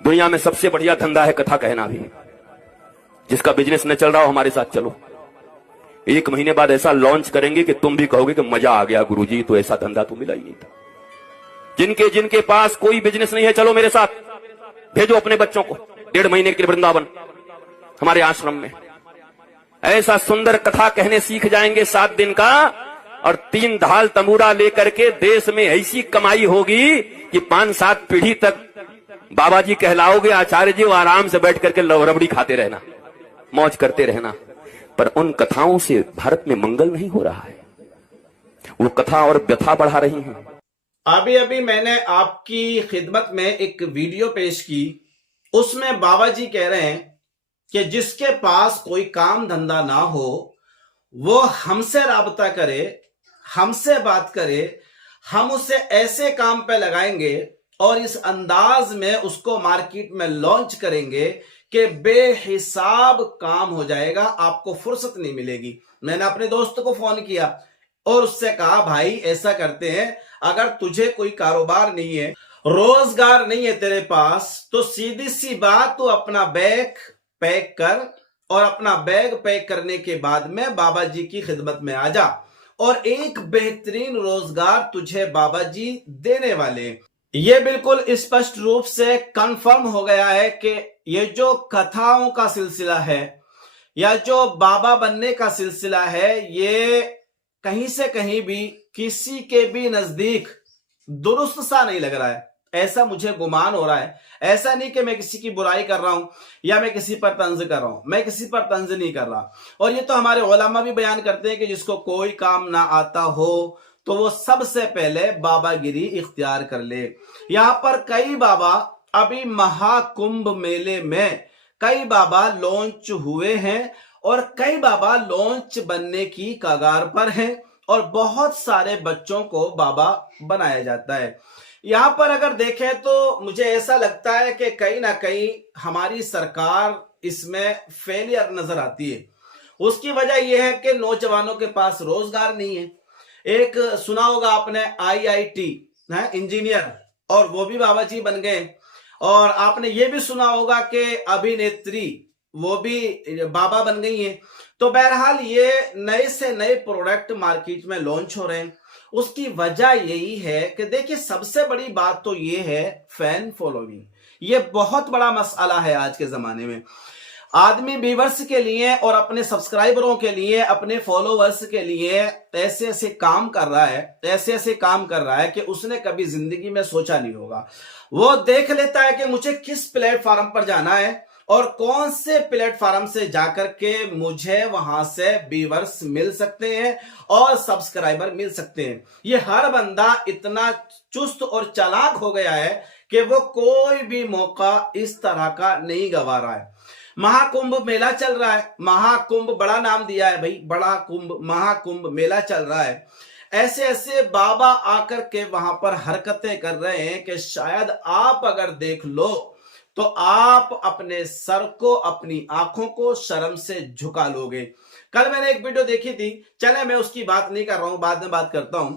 दुनिया में सबसे बढ़िया धंधा है कथा कहना भी। जिसका बिजनेस न चल रहा हो हमारे साथ चलो, 1 महीने बाद ऐसा लॉन्च करेंगे कि तुम भी कहोगे कि मजा आ गया गुरुजी, तो ऐसा धंधा तो मिला ही नहीं था। जिनके जिनके पास कोई बिजनेस नहीं है, चलो मेरे साथ, भेजो अपने बच्चों को 1.5 महीने के लिए वृंदावन हमारे आश्रम में। ऐसा सुंदर कथा कहने सीख जाएंगे 7 दिन का, और 3 ढाल तंबूरा लेकर के देश में ऐसी कमाई होगी कि 5-7 पीढ़ी तक बाबा जी कहलाओगे, आचार्य जी, वो आराम से बैठ करके रबड़ी खाते रहना, मौज करते रहना। पर उन कथाओं से भारत में मंगल नहीं हो रहा है, वो कथा और व्यथा बढ़ा रही हैं। अभी अभी मैंने आपकी खिदमत में एक वीडियो पेश की, उसमें बाबा जी कह रहे हैं कि जिसके पास कोई काम धंधा ना हो वो हमसे राबता करे, हमसे बात करे, हम उसे ऐसे काम पे लगाएंगे और इस अंदाज में उसको मार्केट में लॉन्च करेंगे कि बेहिसाब काम हो जाएगा, आपको फुर्सत नहीं मिलेगी। मैंने अपने दोस्त को फोन किया और उससे कहा, भाई ऐसा करते हैं, अगर तुझे कोई कारोबार नहीं है, रोजगार नहीं है तेरे पास, तो सीधी सी बात, तू अपना बैग पैक कर और अपना बैग पैक करने के बाद में बाबा जी की खिदमत में आ जा, और एक बेहतरीन रोजगार तुझे बाबा जी देने वाले। ये बिल्कुल स्पष्ट रूप से कंफर्म हो गया है कि ये जो कथाओं का सिलसिला है या जो बाबा बनने का सिलसिला है, ये कहीं से कहीं भी किसी के भी नजदीक दुरुस्त सा नहीं लग रहा है, ऐसा मुझे गुमान हो रहा है। ऐसा नहीं कि मैं किसी की बुराई कर रहा हूं या मैं किसी पर तंज कर रहा हूं, मैं किसी पर तंज नहीं कर रहा। और ये तो हमारे उलमा भी बयान करते हैं कि जिसको कोई काम ना आता हो तो वो सबसे पहले बाबागिरी इख्तियार कर ले। यहां पर कई बाबा अभी महाकुंभ मेले में कई बाबा लॉन्च हुए हैं और कई बाबा लॉन्च बनने की कगार पर हैं, और बहुत सारे बच्चों को बाबा बनाया जाता है। यहां पर अगर देखें तो मुझे ऐसा लगता है कि कहीं ना कहीं हमारी सरकार इसमें फेलियर नजर आती है। उसकी वजह यह है कि नौजवानों के पास रोजगार नहीं है। एक सुना होगा आपने IIT है इंजीनियर, और वो भी बाबा जी बन गए। और आपने ये भी सुना होगा कि अभिनेत्री वो भी बाबा बन गई है। तो बहरहाल ये नए से नए प्रोडक्ट मार्केट में लॉन्च हो रहे हैं। उसकी वजह यही है कि देखिए, सबसे बड़ी बात तो ये है फैन फॉलोइंग। ये बहुत बड़ा मसला है आज के जमाने में। आदमी व्यूअर्स के लिए और अपने सब्सक्राइबरों के लिए, अपने फॉलोवर्स के लिए ऐसे ऐसे काम कर रहा है, ऐसे ऐसे काम कर रहा है कि उसने कभी जिंदगी में सोचा नहीं होगा। वो देख लेता है कि मुझे किस प्लेटफॉर्म पर जाना है और कौन से प्लेटफॉर्म से जाकर के मुझे वहां से व्यूअर्स मिल सकते हैं और सब्सक्राइबर मिल सकते हैं। ये हर बंदा इतना चुस्त और चालाक हो गया है कि वो कोई भी मौका इस तरह का नहीं गंवा रहा है। महाकुंभ मेला चल रहा है, महाकुंभ बड़ा नाम दिया है भाई, बड़ा कुंभ, महाकुंभ मेला चल रहा है। ऐसे ऐसे बाबा आकर के वहां पर हरकतें कर रहे हैं कि शायद आप अगर देख लो तो आप अपने सर को, अपनी आंखों को शर्म से झुका लोगे। कल मैंने एक वीडियो देखी थी, चले मैं उसकी बात नहीं कर रहा हूं, बाद में बात करता हूं।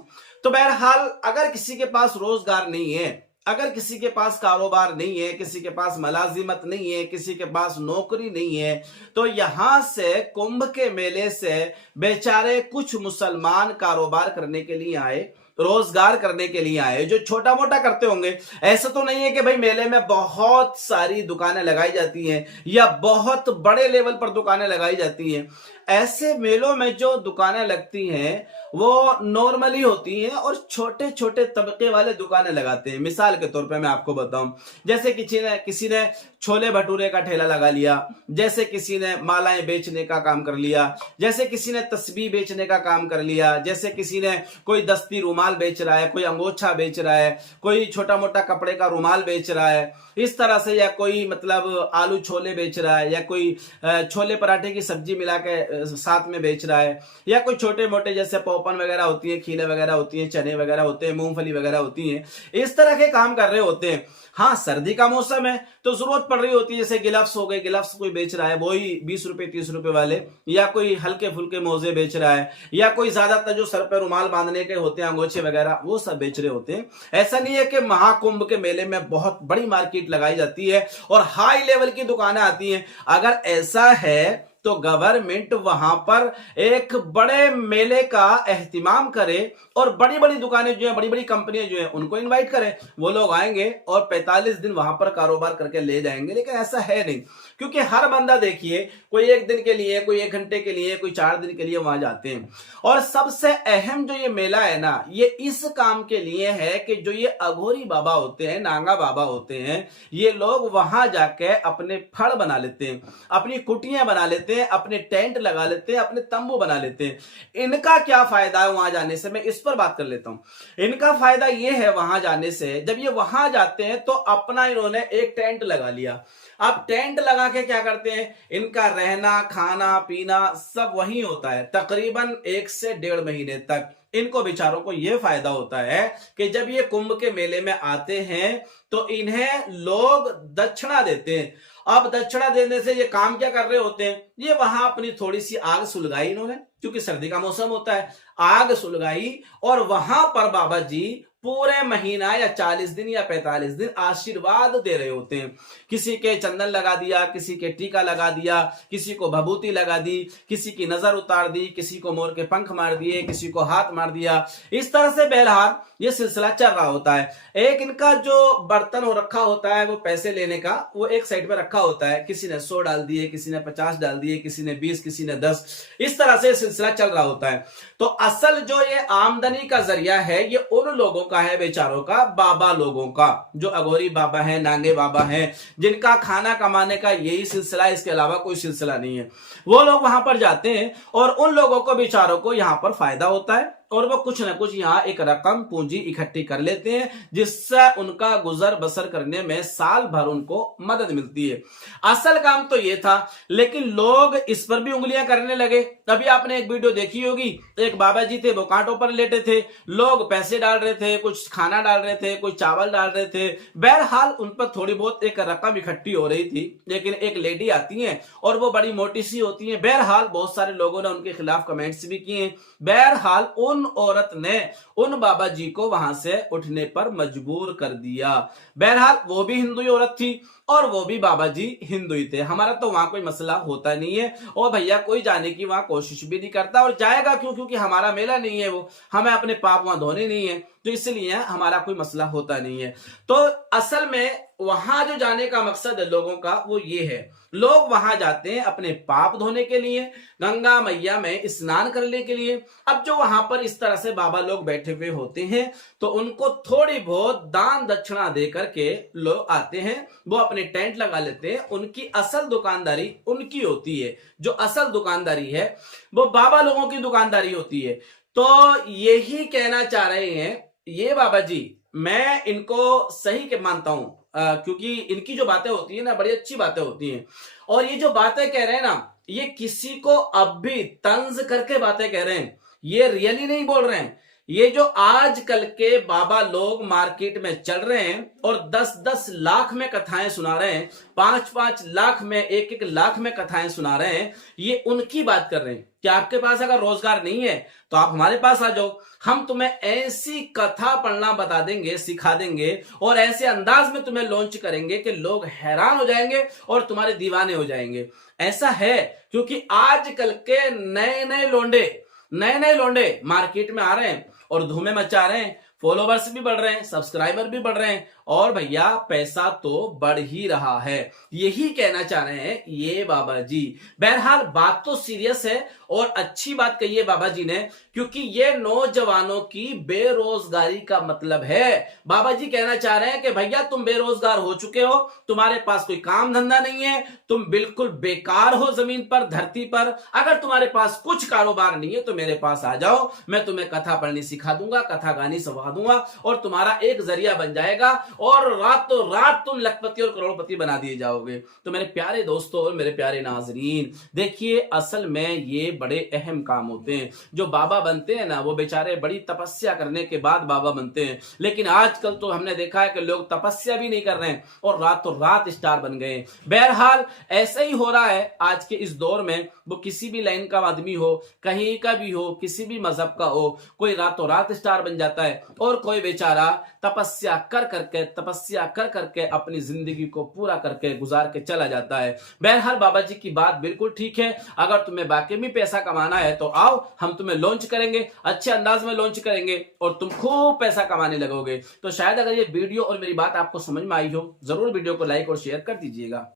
तो बहरहाल अगर किसी के पास रोजगार नहीं है, अगर किसी के पास कारोबार नहीं है, किसी के पास मुलाजिमत नहीं है, किसी के पास नौकरी नहीं है, तो यहां से कुंभ के मेले से बेचारे कुछ मुसलमान कारोबार करने के लिए आए, रोजगार करने के लिए आए, जो छोटा मोटा करते होंगे। ऐसा तो नहीं है कि भाई मेले में बहुत सारी दुकानें लगाई जाती हैं या बहुत बड़े लेवल पर दुकानें लगाई जाती हैं। ऐसे मेलों में जो दुकानें लगती हैं वो नॉर्मली होती हैं और छोटे छोटे तबके वाले दुकानें लगाते हैं। मिसाल के तौर पे मैं आपको बताऊं, जैसे किसी ने छोले भटूरे का ठेला लगा लिया, जैसे किसी ने मालाएं बेचने का काम कर लिया, जैसे किसी ने तस्बीह बेचने का काम कर लिया, जैसे किसी ने कोई दस्ती रुमाल बेच रहा है, कोई अंगोछा बेच रहा है, कोई छोटा मोटा कपड़े का रुमाल बेच रहा है इस तरह से, या कोई मतलब आलू छोले बेच रहा है, या कोई छोले पराठे की सब्जी मिला के साथ में बेच रहा है, या कोई छोटे मोटे जैसे पॉपन वगैरह होती है, खीले वगैरह होती हैं, चने वगैरह होते हैं, मूंगफली वगैरह होती हैं, इस तरह के काम कर रहे होते हैं। हाँ, सर्दी का मौसम है तो जरूरत पड़ रही होती है, जैसे गिलफ्स हो गए, गिलफ्स कोई बेच रहा है वही 20 रुपए 30 रुपए वाले, या कोई हल्के फुल्के मोजे बेच रहा है, या कोई ज्यादातर जो सर पे रुमाल बांधने के होते हैं अंगोछे वगैरह वो सब बेच रहे होते हैं। ऐसा नहीं है कि महाकुंभ के मेले में बहुत बड़ी मार्केट लगाई जाती है और हाई लेवल की दुकानें आती हैं। अगर ऐसा है तो गवर्नमेंट वहां पर एक बड़े मेले का एहतिमाम करे और बड़ी बड़ी दुकानें जो है, बड़ी बड़ी कंपनियां जो है, उनको इनवाइट करे। वो लोग आएंगे और 45 दिन वहां पर कारोबार करके ले जाएंगे। लेकिन ऐसा है नहीं, क्योंकि हर बंदा देखिए, कोई 1 दिन के लिए, कोई 1 घंटे के लिए, कोई 4 दिन के लिए वहां जाते हैं। और सबसे अहम जो ये मेला है ना, ये इस काम के लिए है कि जो ये अघोरी बाबा होते हैं, नांगा बाबा होते हैं, ये लोग वहां जाके अपने फड़ बना लेते हैं, अपनी कुटियां बना लेते हैं, अपने टेंट लगा लेते हैं, अपने तंबू बना लेते हैं। इनका क्या फायदा है वहां जाने से, मैं इस पर बात कर लेता हूं। इनका फायदा ये है वहां जाने से, जब ये वहां जाते हैं तो अपना इन्होंने एक टेंट लगा लिया। अब टेंट लगा के क्या करते हैं, इनका रहना खाना पीना सब वहीं होता है तकरीबन 1 से 1.5 महीने तक। इनको बेचारों को यह फायदा होता है कि जब ये कुंभ के मेले में आते हैं तो इन्हें लोग दक्षिणा देते हैं। अब दक्षिणा देने से ये काम क्या कर रहे होते हैं, ये वहां अपनी थोड़ी सी आग सुलगाई इन्होंने, क्योंकि सर्दी का मौसम होता है, आग सुलगाई और वहां पर बाबा जी पूरे महीना या 40 दिन या 45 दिन आशीर्वाद दे रहे होते हैं। किसी के चंदन लगा दिया, किसी के टीका लगा दिया, किसी को भभूति लगा दी, किसी की नजर उतार दी, किसी को मोर के पंख मार दिए, किसी को हाथ मार दिया। इस तरह से बहरहाल ये सिलसिला चल रहा होता है। एक इनका जो बर्तन हो रखा होता है वो पैसे लेने का, वो एक साइड पे रखा होता है। किसी ने 100 डाल दिए, किसी ने 50 डाल दिए, किसी ने 20, किसी ने 10, इस तरह से सिलसिला चल रहा होता है। तो असल जो ये आमदनी का जरिया है ये उन लोगों का है बेचारों का, बाबा लोगों का, जो अघोरी बाबा है, नांगे बाबा है, जिनका खाना कमाने का यही सिलसिला, इसके अलावा कोई सिलसिला नहीं है। वो लोग वहां पर जाते हैं और उन लोगों को बेचारों को यहां पर फायदा होता है और वो कुछ ना कुछ यहाँ एक रकम पूंजी इकट्ठी कर लेते हैं, जिससे उनका गुजर बसर करने में साल भर उनको मदद मिलती है। असल काम तो ये था, लेकिन लोग इस पर भी उंगलियां करने लगे। अभी आपने एक वीडियो देखी होगी, एक बाबा जी थे, वो कांटों पर लेटे थे, लोग पैसे डाल रहे थे, कुछ खाना डाल रहे थे, कुछ चावल डाल रहे थे। बहरहाल उन पर थोड़ी बहुत एक रकम इकट्ठी हो रही थी, लेकिन एक लेडी आती है और वो बड़ी मोटी सी होती है। बहरहाल बहुत सारे लोगों ने उनके खिलाफ कमेंट्स भी किए। बहरहाल उन औरत ने उन बाबा जी को वहां से उठने पर मजबूर कर दिया। बहरहाल वो भी हिंदू औरत थी और वो भी बाबा जी हिंदू ही थे। हमारा तो वहां कोई मसला होता नहीं है और भैया कोई जाने की वहां कोशिश भी नहीं करता और जाएगा क्यों, क्योंकि हमारा मेला नहीं है, वो हमें अपने पाप वहां धोने नहीं है, तो इसलिए हमारा कोई मसला होता नहीं है। तो असल में वहां जो जाने का मकसद है लोगों का वो ये है, लोग वहां जाते हैं अपने पाप धोने के लिए, गंगा मैया में स्नान करने के लिए। अब जो वहां पर इस तरह से बाबा लोग बैठे हुए होते हैं तो उनको थोड़ी बहुत दान दक्षिणा दे करके लोग आते हैं, वो अपने टेंट लगा लेते हैं। उनकी असल दुकानदारी उनकी होती है, जो असल दुकानदारी है वो बाबा लोगों की दुकानदारी होती है। तो यही कहना चाह रहे हैं ये बाबा जी। मैं इनको सही के मानता हूं, क्योंकि इनकी जो बातें होती है ना बड़ी अच्छी बातें होती हैं, और ये जो बातें कह रहे हैं ना ये किसी को अब भी तंज करके बातें कह रहे हैं, ये रियली नहीं बोल रहे हैं। ये जो आजकल के बाबा लोग मार्केट में चल रहे हैं और 10-10 लाख में कथाएं सुना रहे हैं, 5-5 लाख में, 1-1 लाख में कथाएं सुना रहे हैं, ये उनकी बात कर रहे हैं कि आपके पास अगर रोजगार नहीं है तो आप हमारे पास आ जाओ, हम तुम्हें ऐसी कथा पढ़ना बता देंगे, सिखा देंगे और ऐसे अंदाज में तुम्हें लॉन्च करेंगे कि लोग हैरान हो जाएंगे और तुम्हारे दीवाने हो जाएंगे। ऐसा है क्योंकि आजकल के नए नए लोंडे मार्केट में आ रहे हैं और धूमें मचा रहे हैं, फॉलोवर्स भी बढ़ रहे हैं, सब्सक्राइबर भी बढ़ रहे हैं और भैया पैसा तो बढ़ ही रहा है। यही कहना चाह रहे हैं ये बाबा जी। बहरहाल बात तो सीरियस है और अच्छी बात कही है बाबा जी ने, क्योंकि ये नौजवानों की बेरोजगारी का मतलब है। बाबा जी कहना चाह रहे हैं कि भैया तुम बेरोजगार हो चुके हो, तुम्हारे पास कोई काम धंधा नहीं है, तुम बिल्कुल बेकार हो जमीन पर, धरती पर। अगर तुम्हारे पास कुछ कारोबार नहीं है तो मेरे पास आ जाओ, मैं तुम्हें कथा पढ़नी सिखा दूंगा, कथा गानी सिखा दूंगा और तुम्हारा एक जरिया बन जाएगा और रातों रात तुम लखपति और करोड़पति बना दिए जाओगे। तो मेरे प्यारे दोस्तों और मेरे प्यारे नाजरीन, देखिए असल में ये बड़े अहम काम होते हैं। जो बाबा बनते हैं ना, वो बेचारे बड़ी तपस्या करने के बाद बाबा बनते हैं, लेकिन आजकल तो हमने देखा है कि लोग तपस्या भी नहीं कर रहे हैं और रातों रात स्टार बन गए। बहरहाल ऐसे ही हो रहा है आज के इस दौर में। वो किसी भी लाइन का आदमी हो, कहीं का भी हो, किसी भी मजहब का हो, कोई रातों रात स्टार बन जाता है और कोई बेचारा तपस्या कर करके अपनी जिंदगी को पूरा करके गुजार के चला जाता है। बहरहाल बाबा जी की बात बिल्कुल ठीक है। अगर तुम्हें वाकई में पैसा कमाना है तो आओ, हम तुम्हें लॉन्च करेंगे, अच्छे अंदाज में लॉन्च करेंगे और तुम खूब पैसा कमाने लगोगे। तो शायद अगर ये वीडियो और मेरी बात आपको समझ में आई हो, जरूर वीडियो को लाइक और शेयर कर दीजिएगा।